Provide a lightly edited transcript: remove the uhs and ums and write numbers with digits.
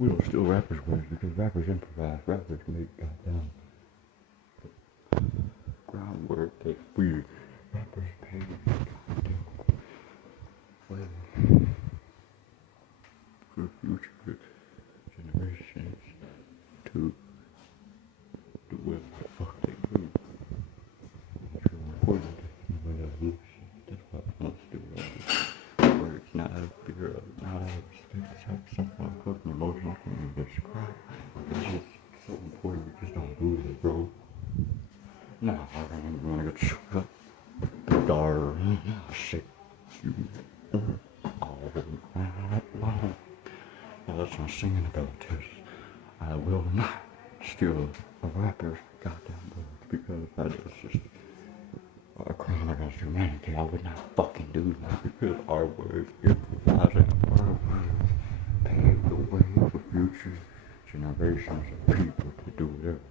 We don't steal rappers' words because rappers improvise. Rappers make goddamn groundwork. They weird. Rappers pay goddamn way for future generations to do whatever the fuck they do. It's real important that you lose shit. That's why I want to do all words, not out of fear of, not out of respect. It's like something like fucking emotional for me to describe. It's just so important you just don't lose it, bro. Nah, I don't even want to get shut up. The door, shit, you all night long. Now that's my singing abilities. I will not steal a rapper's goddamn words because that is just a crime against humanity. I would not fucking do that because our words improvising, our words pave the way for future generations of people to do whatever